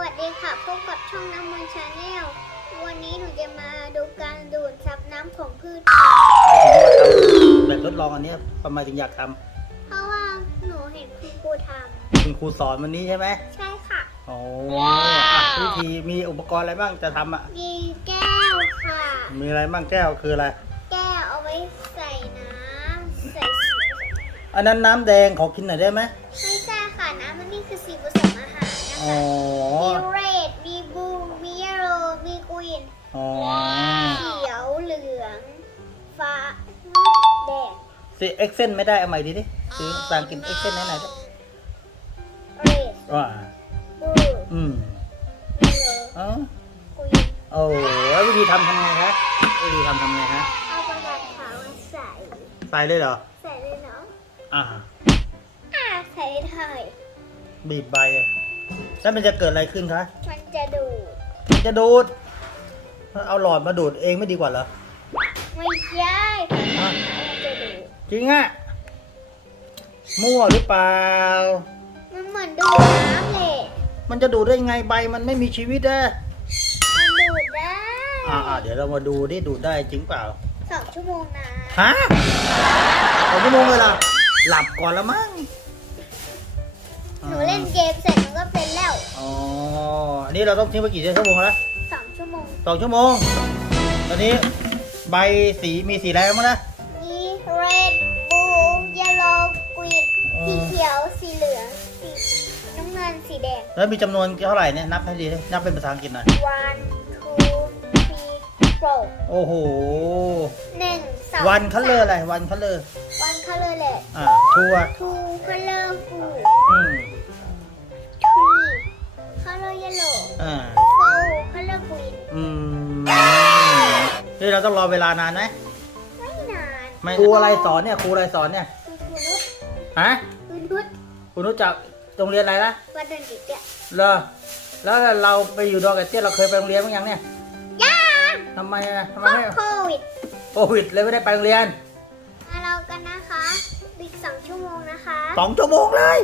วัสดีค่ะพบกับช่องน้ำมันชาแนลวันนี้หนูจะมาดูการดูดซับน้ำของพืชค่ะแบบทดลองอันเนี้ยทำไมถึงอยากทเพราะว่าหนูเห็นคุณครูทำคุณครูสอนวันนี้ใช่ไหมำใช่ค่ะ โอ้อะวิธีมีอุปกรณ์อะไรบ้างจะทำอะ มีแก้วค่ะ มีอะไรบ้างแก้วคืออะไร แก้วเอาไว้ใส่น้ำใส่สีอันนั้นน้ำแดงขอกินหน่อยได้ไหมไม่ อ๋อคะมีเรด มีบลูมีเยลโลมีกรีนอ๋อเขียวเหลือง ฟ้า แดงสิเอ็กเซนไม่ได้ เอาใหม่ดีดิซื้อสั่งกินเอ็กเซนไหนไหนอยดิเรดว่าบลูอืมเยลโลอ๋อกรีนโอ้แล้ววิธีทำทำไงคะวิธีทำทำไงฮะ เอากระดาษขาวมาใส่ ใส่เลยเหรอ ใส่เลยเนาะอ่า อ่าใส่เลย บีบใบอะ แล้วมันจะเกิดอะไรขึ้นคะมันจะดูดมันจะดูด เอาหลอดมาดูดเองไม่ดีกว่าเหรอ ไม่ใช่ฮะมันจะดูดจริงอะมั่วหรือเปล่า มันเหมือนดูดน้ำเลยมันจะดูดได้ยังไงใบมันไม่มีชีวิตอะมันดูดได้อ่าอ่าเดี๋ยวเรามาดูดิดูดได้จริงเปล่า สองชั่วโมงนะ ฮะสองชั่วโมงเลยล่ะ หลับก่อนละมั้ง นนี้เราต้องทิ้งไปกี่ชั่วโมงแล้วสองชั่วโมง สองชั่วโมง ตอนนี้ใบสีมีสีอะไรบ้างนะ มี red blue yellow green อ๋อสีเขียว สีเหลือง สีน้ำเงิน สีแดง แล้วมีจำนวนเท่าไหร่เนี่ย นับให้ดีดินับเป็นภาษาอังกฤษหน่อย one two three four โอ้โหหนึ่งสองวันคัลเลอร์อะไร วันคัลเลอร์วัน color red อ่าชัวร์ two color blue อืม three color yellow อ่า four color green อืมนี่เราต้องรอเวลานานไหมไม่นานไม่ครูอะไรสอนเนี่ยครูอะไรสอนเนี่ยคุณครูนุชฮะคุณนุชครูรู้จักโรงเรียนอะไรนะวันเดินดิบเนี่ยเลอแล้วเราไปอยู่ดอกกระเจี๊ยบเราเคยไปโรงเรียนบ้างยังเนี่ยย่าทำไมอะทำเพไมราะไม่โควิดโควิดเลยไม่ได้ไปโรงเรียนมาเรากันนะคะอีกสองชั่วโมงนะคะ สองชั่วโมงเลย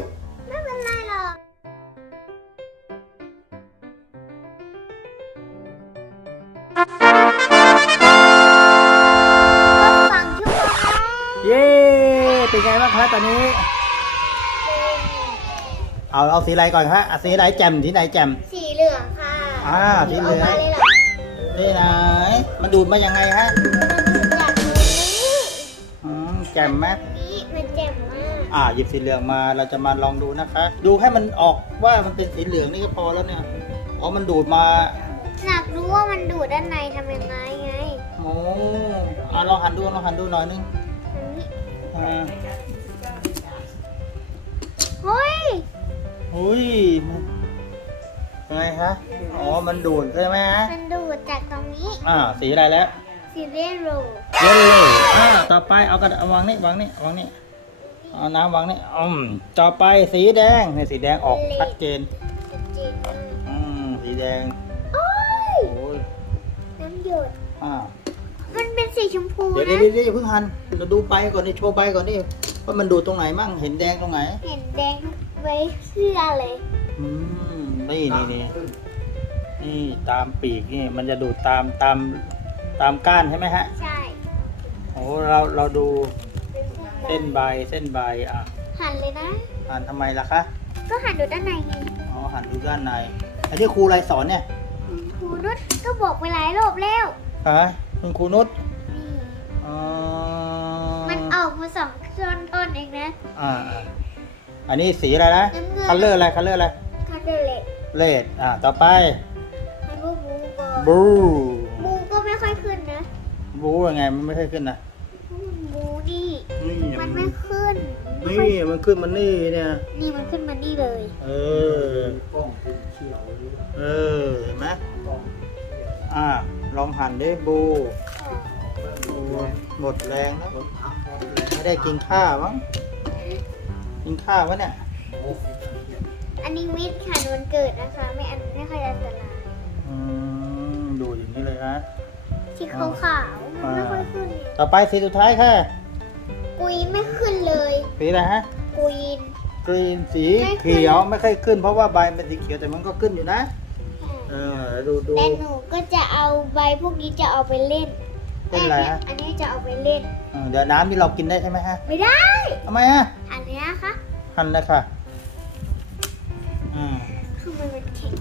เป็นไงบ้างครับตอนนี้ เอาเอาสีอะไรก่อนฮะอะสีไหนแจ่มสีไหนแจ่ม สีเหลืองค่ะอ่าสีเหลืองามาเลยเหรอนี่ไหนมันดูดมายังไงฮะจากตรงนี้อืมแจ่มไหมนี่มันเจ็บมากอ่าหยิบสีเหลืองมาเราจะมาลองดูนะคะ ดูให้มันออกว่ามันเป็นสีเหลืองนี่ก็พอแล้วเนี่ยอ๋อมันดูดมาอยากรู้ว่ามันดูดด้านในทำยังไงไง โอ้อ่าลองหันดูลองหันดูหน่อยนึงอันนี้ อ่าเฮ้ย อุ้ยมันไงคะ อ๋อ มันดูดใช่ไหมฮะ มันดูดจากตรงนี้อ่า สีอะไรแล้ว สีเรนโรเยลโล่อ่า ต่อไปเอากระดาษวางนี่วางนี่วางนี่เอาน้ำวางนี่อืมต่อไปสีแดงนี่สีแดงออกชัดเจน จริงมากอืม สีแดงโอ้ยโอ้ยน้ำหยดอ่ามันเป็น สีชมพูเดี๋ยวนะ เดี๋ยวเดี๋ยวอย่าเพิ่งหันเราดูใบก่อนนี่โชว์ใบก่อนนี่ว่ามันดูดตรงไหนมั่งเห็นแดงตรงไหน เห็นแดงไว้เสื้อเลย อืมนี่นี่นี่นี่ตามปีกนี่มันจะดูดตามตามตามก้านใช่ไหมฮะใช่โอ้เราเราดูเป็นเส้เส้นนใบเส้นใบอะหันเลยนะหันทำไมล่ะคะก็หันดูด้านในไงอ๋อหันดูด้านในอันนี้ครูอะไรสอนเนี่ยครูนุชก็บอกไปหลายรอบแล้วฮะคุณครูนุชนี่ อ๋อมันออกมาสองต้นต้นเองนะ อ่าอ่าอันนี้สีอะไรนะน้ำเงิน คัลเลอร์อะไรคัลเลอร์อะไรคาเดเล็กเลดอ่าต่อไปให้บูบูก่อนบลูบูก็ไม่ค่อยขึ้นนะบลูยังไงมันไม่ใช่ขึ้นนะบูนี่นี่มันไม่ขึ้นนี่มันขึ้นมันนี่เนี่ยนี่มันขึ้นมานี่เลย เออเออเห็นไหมอ่าลองหั่นดิบูโอ้ หมดแรงแล้วไม่ได้กินข้าวมั้งกินข้าววะเนี่ยอันนี้วิทย์ค่ะวันเกิดนะคะ ไม่อันไม่ค่อยอันตรายอืมดูอย่างนี้เลยนะที่ขาวขาวๆมันไม่ค่อยขึ้นไงต่อไปสีสุดท้ายค่ะกุยไม่ขึ้นเลยสีอะไรฮะกุยกรีนสีไม่ขึ้นเขียวไม่ค่อยขึ้น เพราะว่าใบเป็นสีเขียวแต่มันก็ขึ้นอยู่นะใเออดูดูแต่หนูก็จะเอาใบพวกนี้จะเอาไปเล่น เล่นอะไรฮะอันนี้จะเอาไปเล่นเออเดี๋ยวน้ำที่เรากินได้ใช่ไหมฮะ ไม่ได้ทำไมฮะอันเนี้ยค่ะหั่นเลยค่ะ อืมคือมันเป็นแข็ง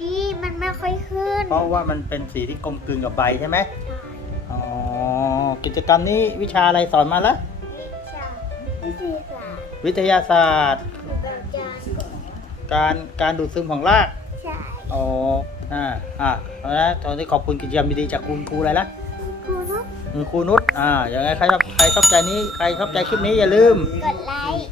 นี่มันไม่ค่อยขึ้น เพราะว่ามันเป็นสีที่กลมกลืนกับใบใช่ไหมใช่อ๋อ กิจกรรมนี้วิชาอะไรสอนมาแล้ววิชาวิทยาศาสตร์วิทยาศาสตร์หนูแบบจานก่อนการการดูดซึมของราก ใช่ อ๋อ อ่าอ่าเอาละตอนนี้ขอบคุณกิจกรรมดีๆจากคุณครูอะไรละครูนุ๊กคุณครูนุชอ่าอย่างไรใครชอบใครชอบใจนี้ใครชอบใจคลิปนี้อย่าลืม กดไลค์